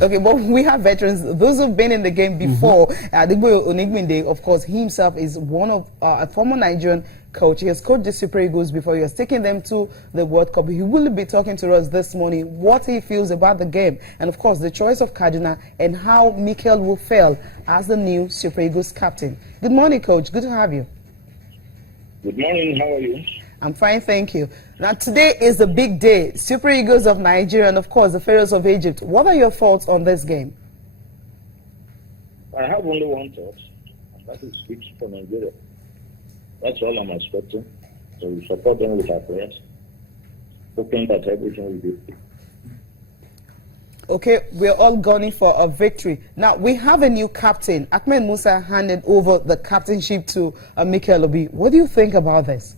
Okay, but we have veterans, those who've been in the game before. Adegboye Onigbinde, of course, he himself is one of a former Nigerian coach. He has coached the Super Eagles before. He has taken them to the World Cup. He will be talking to us this morning what he feels about the game and, of course, the choice of Kaduna and how Mikel will fail as the new Super Eagles captain. Good morning, Coach. Good to have you. Good morning. How are you? I'm fine, thank you. Now, today is a big day. Super Eagles of Nigeria and, of course, the Pharaohs of Egypt. What are your thoughts on this game? I have only one thought, and that is speak for Nigeria. That's all I'm expecting. So we support them with our prayers, hoping that everything will be okay. Okay, we're all gunning for a victory. Now, we have a new captain. Ahmed Musa handed over the captainship to Mikel Obi. What do you think about this?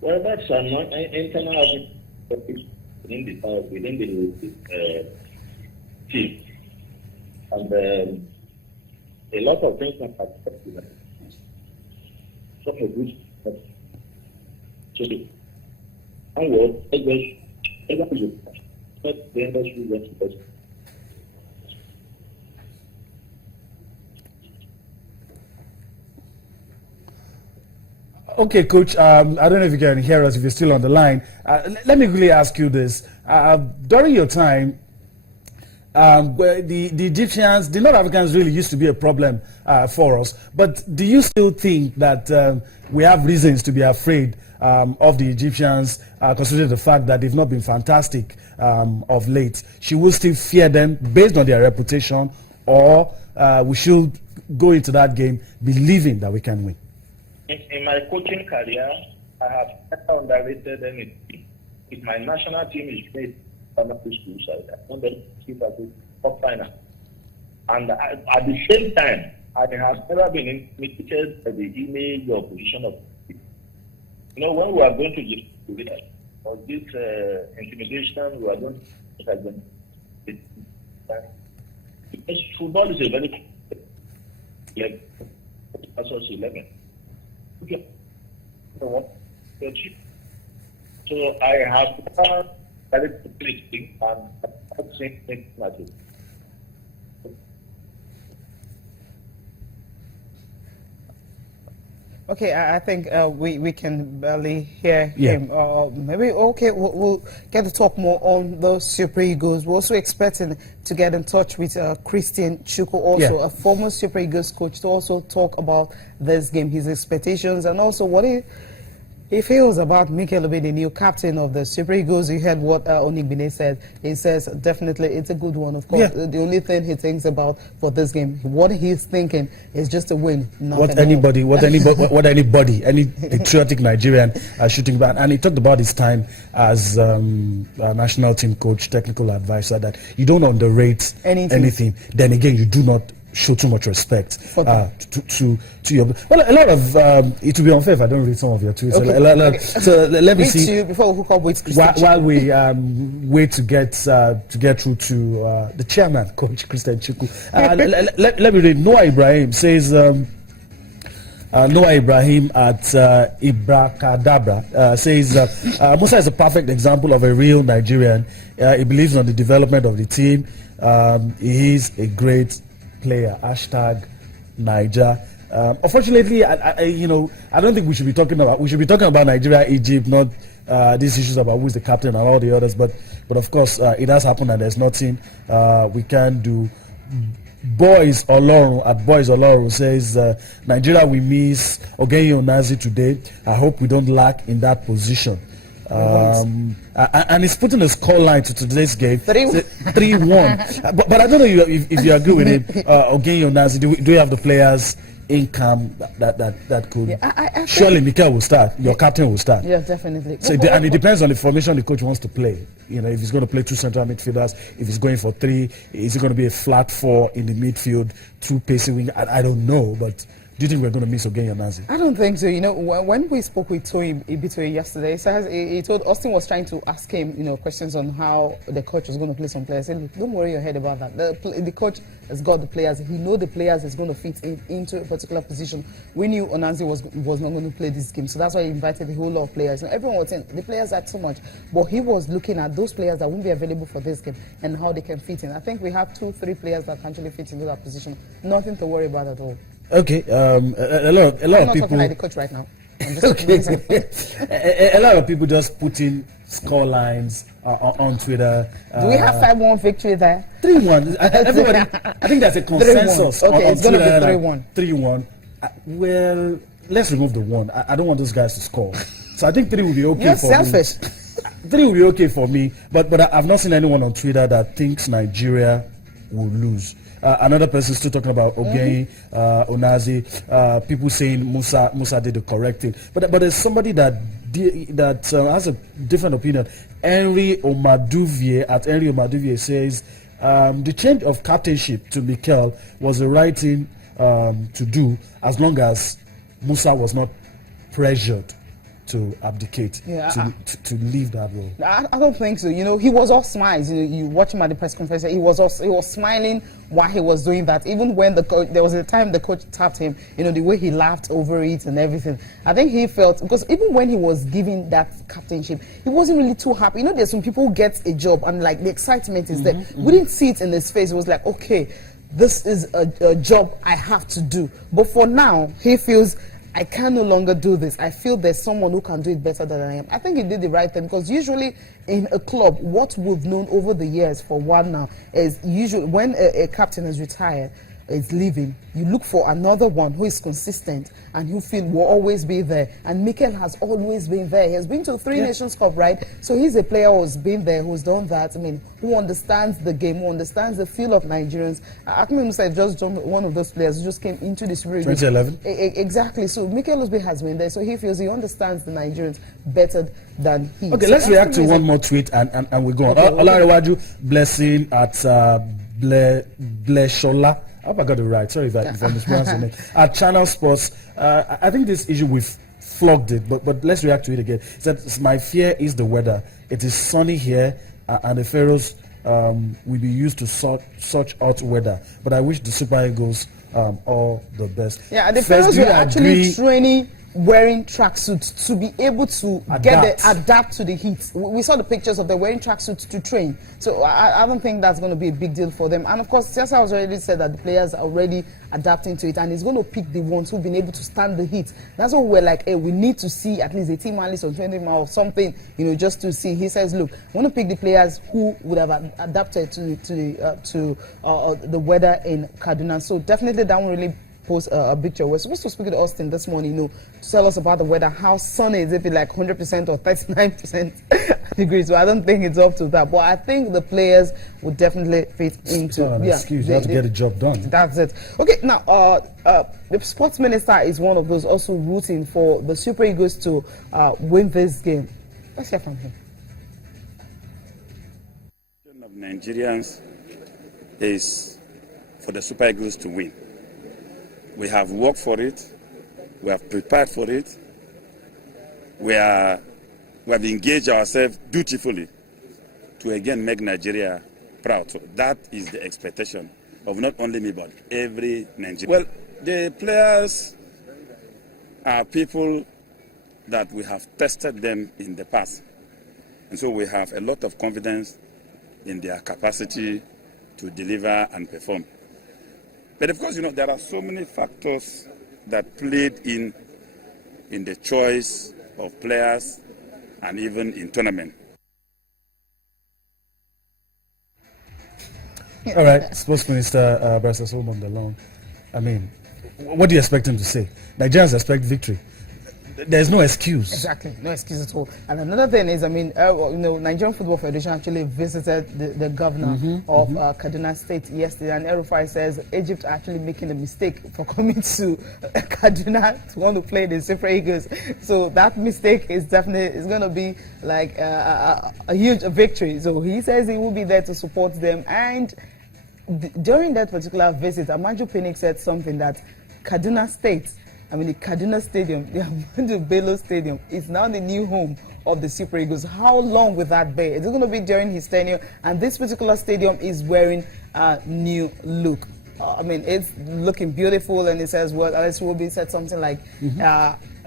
Well, that's an internal within the team. And a lot of things can affect that. So, the industry went to. Okay, Coach, I don't know if you can hear us, if you're still on the line. Let me really ask you this. During your time, the Egyptians, the North Africans really used to be a problem for us. But do you still think that we have reasons to be afraid of the Egyptians, considering the fact that they've not been fantastic of late? Should we still fear them based on their reputation, or we should go into that game believing that we can win? In my coaching career, I have never underrated anything. If my national team is played primary school side, I don't keep as a top final. And at the same time, I have never been intimidated by the image or position of people. You know, when we are going to this intimidation, we are going to again. Because football is a very like 11. So I have started to play things and I'm saying things like it. Okay, I think we can barely hear him. Maybe, okay, we'll get to talk more on those Super Eagles. We're also expecting to get in touch with Christian Chukwu, also a former Super Eagles coach, to also talk about this game, his expectations, and also what he feels about Mikel Obi, the new captain of the Super Eagles. You heard what Onigbinde said. He says definitely it's a good one. Of course, the only thing he thinks about for this game, what he's thinking is just a win. What any patriotic Nigerian shooting about. And he talked about his time as a national team coach, technical advisor, that you don't underrate anything. Then again, you do not show too much respect to your. Well, a lot of it will be unfair if I don't read some of your tweets. Okay. So let me see before we hook up with Christian while we wait to get through to the chairman, Coach Christian Chukwu. Let me read. Noah Ibrahim says. Noah Ibrahim at Ibrakadabra says Musa is a perfect example of a real Nigerian. He believes on the development of the team. He is a great player. Hashtag Niger. Unfortunately, I don't think we should be talking about. We should be talking about Nigeria, Egypt, not these issues about who's the captain and all the others. But of course, it has happened, and there's nothing we can do. Boys Olorun says Nigeria, we miss Ogenye Onazi today. I hope we don't lack in that position. And he's putting a score line to today's game 3-1. But I don't know if you agree with him. Ogenye Onazi, do you have the players in camp that could? Surely Mikel will start. Your captain will start. Yeah, definitely. So and it depends on the formation the coach wants to play. You know, if he's going to play two central midfielders, if he's going for three, is it going to be a flat four in the midfield, two pacing wing? I don't know, but do you think we're going to miss Ogenye Onazi? I don't think so. You know, when we spoke with Toy Ibitoye yesterday, he told Austin was trying to ask him, you know, questions on how the coach was going to play some players. He said, look, don't worry your head about that. The coach has got the players. He know the players is going to fit into a particular position. We knew Onazi was not going to play this game, so that's why he invited a whole lot of players. And everyone was saying the players are too much, but he was looking at those players that won't be available for this game and how they can fit in. I think we have 2-3 players that can actually fit into that position. Nothing to worry about at all. Okay, a lot I'm of not people. talking like the coach right now. I'm just a lot of people just putting score lines on Twitter. Do we have 5-1 victory there? 3-1. Everybody, I think there's a consensus. Okay, on it's going to be 3-1. 3-1. Well, let's remove the 1. I don't want those guys to score. So I think 3 will be okay You're for selfish. me. 3 will be okay for me. But I've not seen anyone on Twitter that thinks Nigeria will lose. Another person still talking about Ogenye, Onazi, people saying Musa did the correct thing. But there's somebody that has a different opinion. Henry Omaduvier says the change of captainship to Mikel was the right thing to do as long as Musa was not pressured to abdicate, to leave that role. I don't think so. You know, he was all smiles. You know, you watch him at the press conference. He was smiling while he was doing that. Even when there was a time the coach tapped him. You know, the way he laughed over it and everything. I think he felt, because even when he was giving that captainship, he wasn't really too happy. You know, there's some people who get a job and like the excitement is there. We didn't see it in his face. It was like, okay, this is a job I have to do. But for now, he feels, I can no longer do this. I feel there's someone who can do it better than I am. I think he did the right thing, because usually in a club, what we've known over the years for one now is usually when a captain is retired, is leaving, you look for another one who is consistent and who feel will always be there. And Mikel has always been there. He has been to 3 Nations Cup, right? So he's a player who's been there, who's done that. I mean, who understands the game, who understands the feel of Nigerians. I think Musa just one of those players who just came into this Super Eagles. 2011. Exactly. So Mikel Ousbe has been there. So he feels he understands the Nigerians better than he. Okay, let's react to one more tweet and we go on. Olarewaju Blessing at Bleshola. I hope I got it right. Sorry if I'm mispronouncing the name. At Channel Sports, I think this issue we've flogged it, but let's react to it again. It says, my fear is the weather. It is sunny here, and the Pharaohs will be used to such hot weather. But I wish the Super Eagles all the best. Yeah, the Pharaohs were actually training wearing tracksuits to be able to adapt to the heat. We saw the pictures of them wearing tracksuits to train. So I don't think that's going to be a big deal for them. And of course, Siasa has already said that the players are already adapting to it, and he's going to pick the ones who've been able to stand the heat. That's what we're like, hey, we need to see at least a team analyst or 20 miles or something, you know, just to see. He says, look, I want to pick the players who would have adapted to the weather in Kaduna. So definitely that won't really pose a picture. We're supposed to speak to Austin this morning, you know, to tell us about the weather. How sunny is it? Like 100% or 39% degrees. So I don't think it's up to that. But I think the players would definitely fit into. Excuse you have to get the job done. That's it. Okay, now the sports minister is one of those also rooting for the Super Eagles to win this game. Let's hear from him. Of Nigerians is for the Super Eagles to win. We have worked for it. We have prepared for it. We have engaged ourselves dutifully to again make Nigeria proud. So that is the expectation of not only me but every Nigerian. Well, the players are people that we have tested them in the past. And so we have a lot of confidence in their capacity to deliver and perform. But of course, you know, there are so many factors that played in the choice of players and even in tournament. All right, Sports Minister Barrister Solomon Dalong. I mean, what do you expect him to say? Nigerians expect victory. There's no excuse. Exactly, no excuse at all. And another thing is, I mean, you know, Nigerian Football Federation actually visited the governor of Kaduna State yesterday, and El-Rufai says Egypt are actually making a mistake for coming to Kaduna to want to play the Super Eagles. So that mistake is definitely going to be like a huge victory. So he says he will be there to support them. And during that particular visit, Amanju Pinnick said something that Kaduna State. I mean, the Kaduna Stadium, the Ahmadu Bello Stadium, is now the new home of the Super Eagles. How long will that be? It's going to be during his tenure, and this particular stadium is wearing a new look. I mean, it's looking beautiful, and it says, well, Alex Iwobi said something like,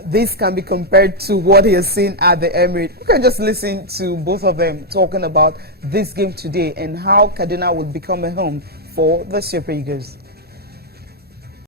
this can be compared to what he has seen at the Emirates. You can just listen to both of them talking about this game today and how Kaduna would become a home for the Super Eagles.